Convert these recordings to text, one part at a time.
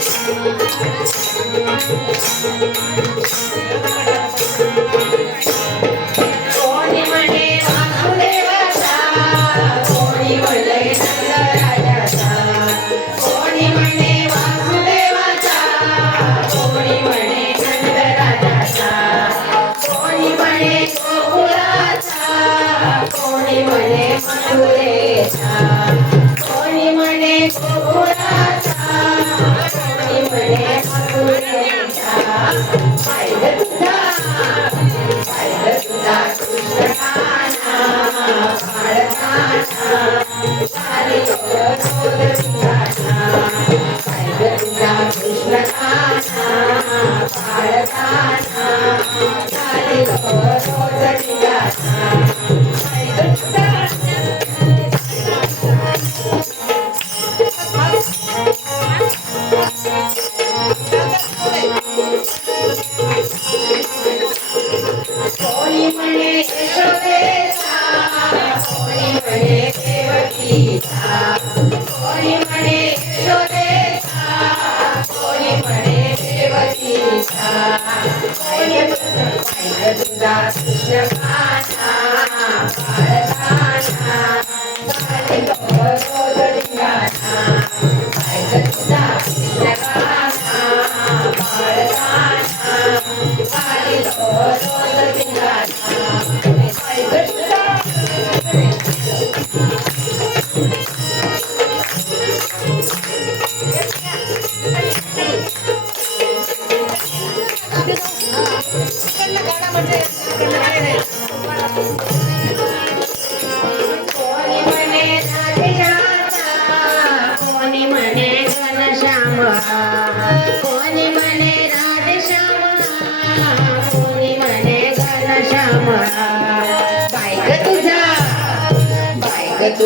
Jesus. Holy Monday.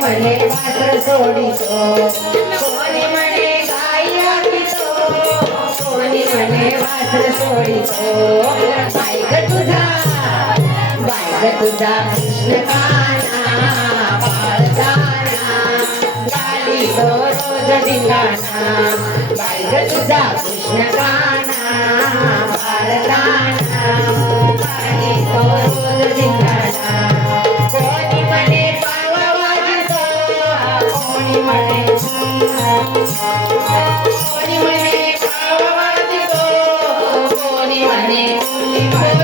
म्हणे मात्र सोडितो कोणी म्हणे गाई आपितो कोणी म्हणे मात्र सोडितो बायक तुझा बायक तुझा कृष्ण काना बाळजाना गाली तो रोज धिंगाणा. बायक तुझा कृष्ण काना बाळजाना गाली तो Happy.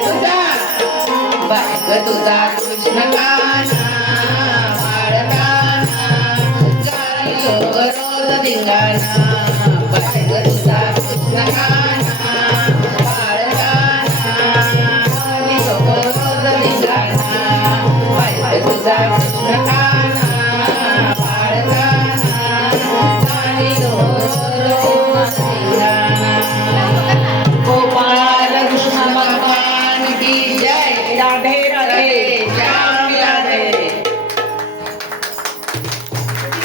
तुझा बैग तुझा कृष्ण काना बाळकाना गाई रोज धिंगाणा Oh, my God.